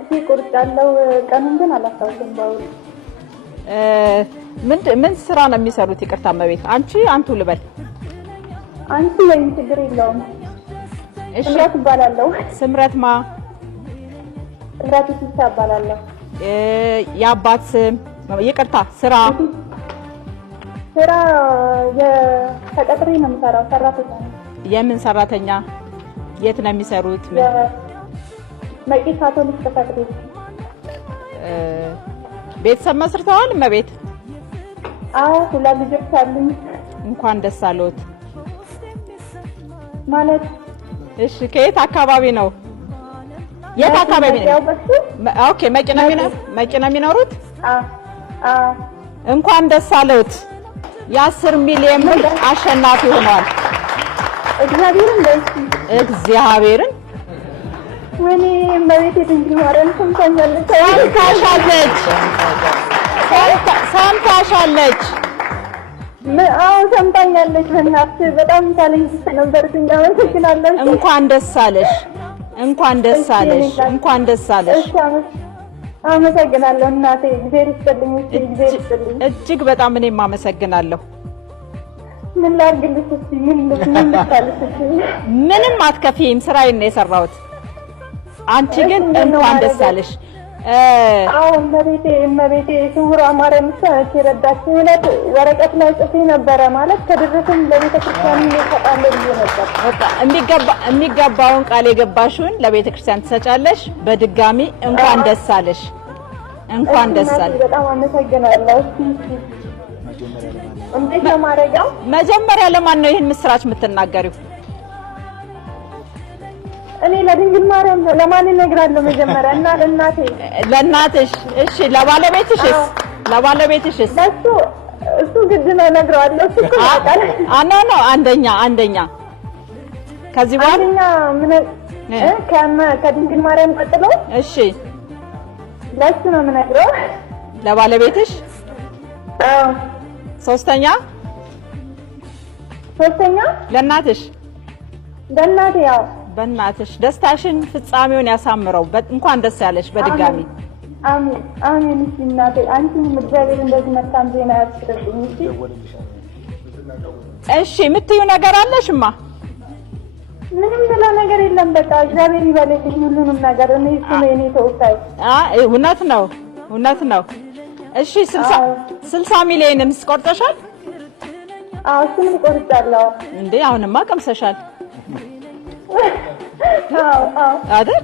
ጊዜ ቆርጫለሁ። ቀኑን ግን አላስታውስም። ባውል ምን ስራ ነው የሚሰሩት? ይቅርታ እመቤት፣ አንቱ ልበል። አንቺ ወይም ችግር የለውም። እሺ ስምረት እባላለሁ። ስምረት ማ? ስምረት ሲሳ እባላለሁ። የአባት ስም? ይቅርታ ስራ ተቀጥሬ ነው የምሰራው። ሰራተኛ ነኝ። የምን ሰራተኛ? የት ነው የሚሰሩት? መቂ ካቶሊክ ጽሕፈት ቤት። ቤተሰብ መስርተዋል እመቤት? አዎ 2 ልጆች አሉኝ። እንኳን ደስ አለዎት። ማለት እሺ ከየት አካባቢ ነው? የት አካባቢ ነው? ኦኬ መቂ ነው የሚኖሩት? እንኳን ደስ አለዎት። የ10 ሚሊዮን ብር አሸናፊ ሆነዋል። እግዚአብሔርን ወይኔ እመቤቴ ድንግል ማርያም ሰምታኛለች። ሰምታሻለች። አዎ ሰምታኛለች። በእናትሽ በጣም ታለንት ነበርኩኝ። አመሰግናለሁ። እንኳን ደስ አለሽ። እንኳን ደስ አለሽ። እንኳን ደስ አለሽ። አመሰግናለሁ እናቴ። እግዚአብሔር ይስጥልኝ። እግዚአብሔር ይስጥልኝ። እጅግ በጣም እኔም አመሰግናለሁ። ምን ላድርግልሽ? እስኪ ምን ልታልሽ? ምንም አትከፊም። ስራዬን ነው የሰራሁት። አንቺ ግን እንኳን ደስ አለሽ። አዎ እመቤቴ ስውሯ ማርያም ነች የረዳችኝ። እውነት ወረቀት ላይ ጽፌ ነበረ ማለት ከደረሰኝ ለቤተ ክርስቲያን እሰጣለሁ ብዬ ነበር። በቃ የሚገባውን ቃል የገባሽውን ለቤተ ክርስቲያን ትሰጫለሽ። በድጋሚ እንኳን ደስ አለሽ። እንኳን ደስ አለሽ። በጣም አመሰግናለሁ። እንዴት ነው ማረጋው? መጀመሪያ ለማን ነው ይሄን ምስራች የምትናገሪው? እኔ ለድንግል ማርያም ነው። ለማን እነግራለሁ? መጀመሪያ እና ለእናቴ። ለእናትሽ? እሺ ለባለቤትሽስ? ለባለቤትሽስ? እሱ ግድ ነው እነግረዋለሁ። እሱ እኮ ያውቃል። ነው አንደኛ ከዚህ በኋላ ከድንግል ማርያም ቀጥሎ እሺ ለሱ ነው የምነግረው። ለባለቤትሽ? አዎ። ሶስተኛ ለእናትሽ? ለእናቴ። ያው በእናትሽ ደስታሽን ፍጻሜውን ያሳምረው። እንኳን ደስ ያለሽ በድጋሚ። አሜን አሜን። እሺ እናቴ፣ አንቺም እግዚአብሔር እንደዚህ መልካም ዜና ያስረዳኝ። እሺ የምትዩ ነገር አለሽማ? ምንም ምለው ነገር የለም። በቃ እግዚአብሔር ይበልልኝ ሁሉንም ነገር። እኔ እሱ ነው የኔ ተወካይ። እውነት ነው። እሺ 60 ሚሊዮንም ቆርጠሻል? አዎ እሱንም ቆርጫለሁ። እንዴ አሁንማ ቀምሰሻል አዎ አይደል?